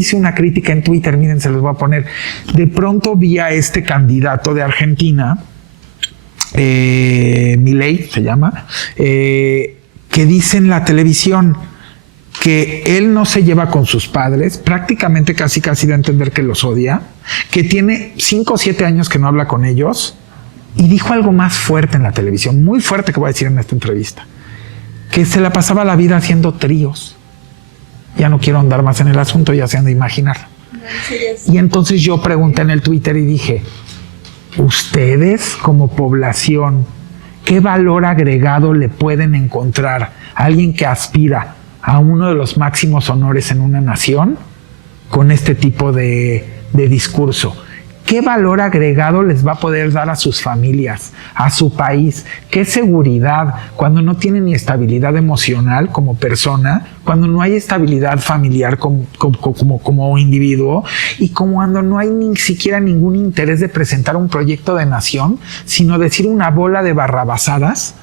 hice una crítica en Twitter, miren, se los voy a poner. De pronto vi a este candidato de Argentina, Milei se llama, que dice en la televisión que él no se lleva con sus padres, prácticamente casi da a entender que los odia, que tiene 5 o 7 años que no habla con ellos, y dijo algo más fuerte en la televisión, muy fuerte que voy a decir en esta entrevista, que se la pasaba la vida haciendo tríos. Ya no quiero andar más en el asunto, ya se han de imaginar. Y entonces yo pregunté en el Twitter y dije, ustedes como población, ¿qué valor agregado le pueden encontrar a alguien que aspira a uno de los máximos honores en una nación con este tipo de discurso? ¿Qué valor agregado les va a poder dar a sus familias, a su país? ¿Qué seguridad cuando no tienen ni estabilidad emocional como persona, cuando no hay estabilidad familiar como individuo y cuando no hay ni siquiera ningún interés de presentar un proyecto de nación, sino decir una bola de barrabasadas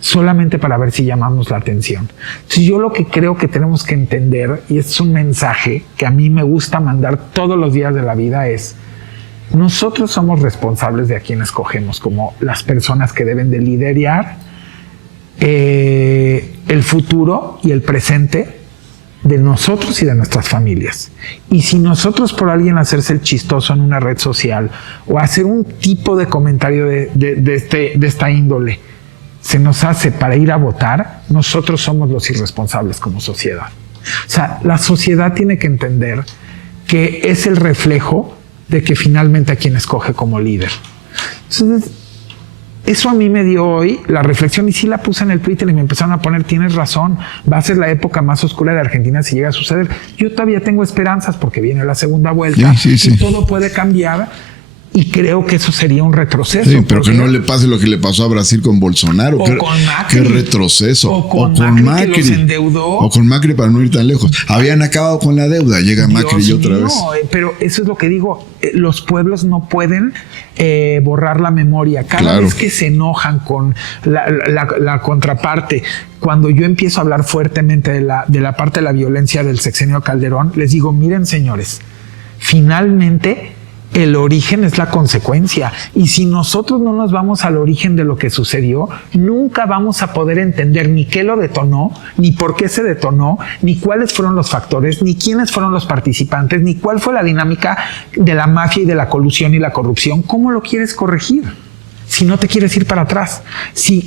solamente para ver si llamamos la atención? Entonces yo lo que creo que tenemos que entender, y es un mensaje que a mí me gusta mandar todos los días de la vida, es: nosotros somos responsables de a quién escogemos como las personas que deben de liderar el futuro y el presente de nosotros y de nuestras familias. Y si nosotros, por alguien hacerse el chistoso en una red social o hacer un tipo de comentario de esta índole se nos hace para ir a votar, nosotros somos los irresponsables como sociedad. O sea, la sociedad tiene que entender que es el reflejo de que finalmente a quien escoge como líder. Entonces, eso a mí me dio hoy la reflexión, y sí la puse en el Twitter y me empezaron a poner, tienes razón, va a ser la época más oscura de Argentina si llega a suceder. Yo todavía tengo esperanzas porque viene la segunda vuelta y todo puede cambiar. Y creo que eso sería un retroceso. Sí, pero que no le pase lo que le pasó a Brasil con Bolsonaro. O con Macri. Qué retroceso. O con Macri que los endeudó. O con Macri, para no ir tan lejos. Habían acabado con la deuda, llega Macri y otra vez. Pero eso es lo que digo. Los pueblos no pueden borrar la memoria. Cada vez que se enojan con la contraparte, cuando yo empiezo a hablar fuertemente de la parte de la violencia del sexenio Calderón, les digo, miren señores, finalmente el origen es la consecuencia, y si nosotros no nos vamos al origen de lo que sucedió, nunca vamos a poder entender ni qué lo detonó, ni por qué se detonó, ni cuáles fueron los factores, ni quiénes fueron los participantes, ni cuál fue la dinámica de la mafia y de la colusión y la corrupción. ¿Cómo lo quieres corregir si no te quieres ir para atrás? Si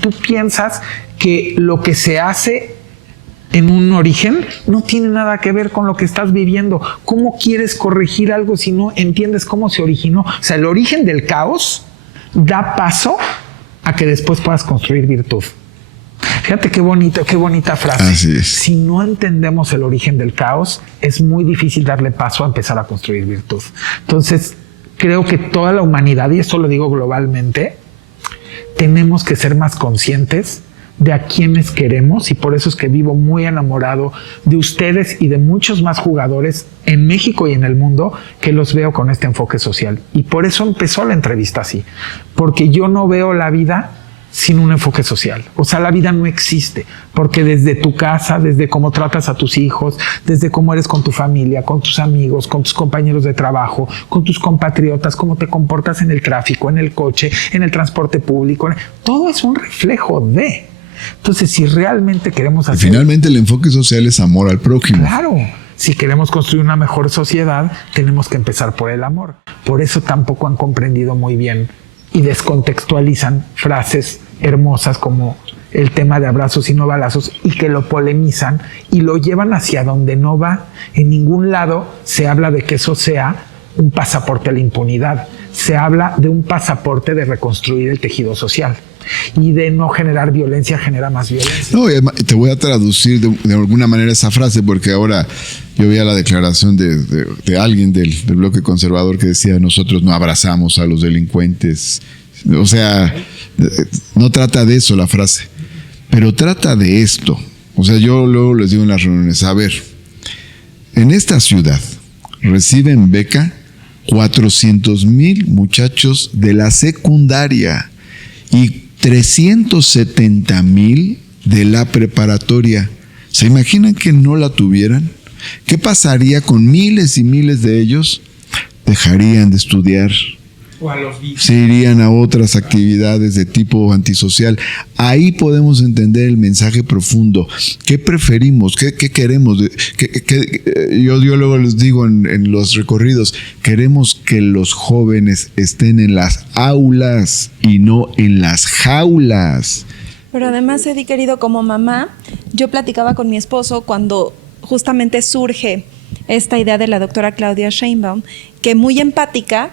tú piensas que lo que se hace en un origen no tiene nada que ver con lo que estás viviendo, ¿cómo quieres corregir algo si no entiendes cómo se originó? O sea, el origen del caos da paso a que después puedas construir virtud. Fíjate qué bonita frase. Así es. Si no entendemos el origen del caos, es muy difícil darle paso a empezar a construir virtud. Entonces, creo que toda la humanidad, y esto lo digo globalmente, tenemos que ser más conscientes de a quienes queremos, y por eso es que vivo muy enamorado de ustedes y de muchos más jugadores en México y en el mundo que los veo con este enfoque social. Y por eso empezó la entrevista así, porque yo no veo la vida sin un enfoque social. O sea, la vida no existe, porque desde tu casa, desde cómo tratas a tus hijos, desde cómo eres con tu familia, con tus amigos, con tus compañeros de trabajo, con tus compatriotas, cómo te comportas en el tráfico, en el coche, en el transporte público, todo es un reflejo de... Entonces, si realmente queremos hacer... Finalmente el enfoque social es amor al prójimo. Claro, si queremos construir una mejor sociedad, tenemos que empezar por el amor. Por eso tampoco han comprendido muy bien y descontextualizan frases hermosas como el tema de abrazos y no balazos, y que lo polemizan y lo llevan hacia donde no va. En ningún lado se habla de que eso sea un pasaporte a la impunidad. Se habla de un pasaporte de reconstruir el tejido social. Y de no generar violencia, genera más violencia. No, te voy a traducir de alguna manera esa frase, porque ahora yo veía la declaración de alguien del bloque conservador que decía: nosotros no abrazamos a los delincuentes. O sea, no trata de eso la frase, pero trata de esto. O sea, yo luego les digo en las reuniones: a ver, en esta ciudad reciben beca 400,000 muchachos de la secundaria y 370,000 de la preparatoria. ¿Se imaginan que no la tuvieran? ¿Qué pasaría con miles y miles de ellos? Dejarían de estudiar, O a los vicios. se irían a otras actividades de tipo antisocial. Ahí podemos entender el mensaje profundo. ¿Qué preferimos? ¿Qué queremos? Yo luego les digo en los recorridos, queremos que los jóvenes estén en las aulas y no en las jaulas. Pero además, Eddie, querido, como mamá, yo platicaba con mi esposo cuando justamente surge esta idea de la doctora Claudia Sheinbaum, que muy empática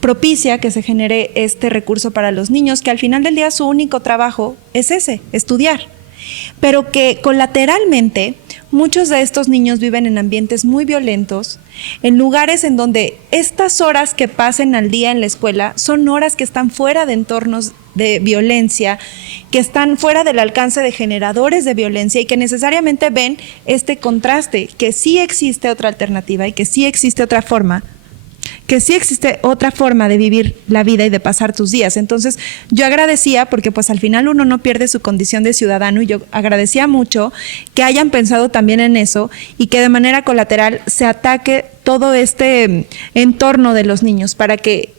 propicia que se genere este recurso para los niños, que al final del día su único trabajo es ese, estudiar. Pero que colateralmente muchos de estos niños viven en ambientes muy violentos, en lugares en donde estas horas que pasen al día en la escuela son horas que están fuera de entornos de violencia, que están fuera del alcance de generadores de violencia y que necesariamente ven este contraste, que sí existe otra alternativa y que sí existe otra forma de vivir la vida y de pasar tus días. Entonces, yo agradecía, porque pues al final uno no pierde su condición de ciudadano, y yo agradecía mucho que hayan pensado también en eso y que de manera colateral se ataque todo este entorno de los niños para que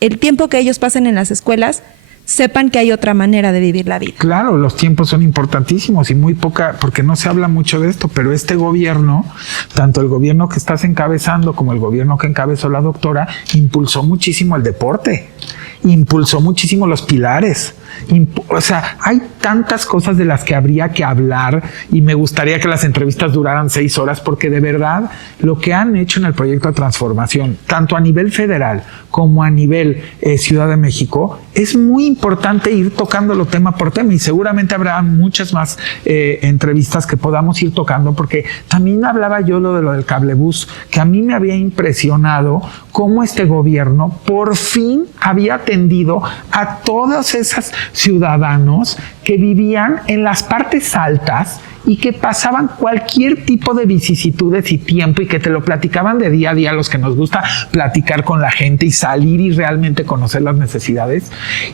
el tiempo que ellos pasen en las escuelas sepan que hay otra manera de vivir la vida. Claro, los tiempos son importantísimos y muy poca, porque no se habla mucho de esto, pero este gobierno, tanto el gobierno que estás encabezando como el gobierno que encabezó la doctora, impulsó muchísimo el deporte, impulsó muchísimo los pilares. O sea, hay tantas cosas de las que habría que hablar y me gustaría que las entrevistas duraran 6 horas, porque de verdad lo que han hecho en el proyecto de transformación, tanto a nivel federal como a nivel Ciudad de México, es muy importante ir tocándolo tema por tema, y seguramente habrá muchas más entrevistas que podamos ir tocando, porque también hablaba yo de lo del cablebús, que a mí me había impresionado cómo este gobierno por fin había atendido a todas esas ciudadanos que vivían en las partes altas y que pasaban cualquier tipo de vicisitudes y tiempo, y que te lo platicaban de día a día, los que nos gusta platicar con la gente y salir y realmente conocer las necesidades.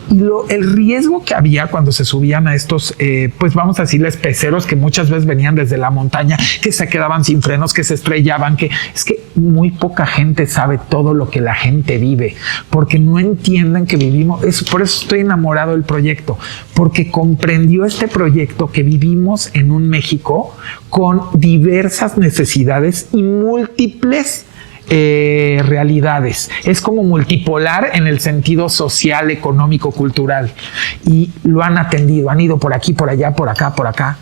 Y el riesgo que había cuando se subían a estos, pues vamos a decirles, peceros, que muchas veces venían desde la montaña, que se quedaban sin frenos, que se estrellaban, que es que muy poca gente sabe todo lo que la gente vive, porque no entienden que vivimos. Por eso estoy enamorado del proyecto, porque comprendió este proyecto que vivimos en un México con diversas necesidades y múltiples realidades. Es como multipolar en el sentido social, económico, cultural, y lo han atendido, han ido por aquí, por allá, por acá, por acá.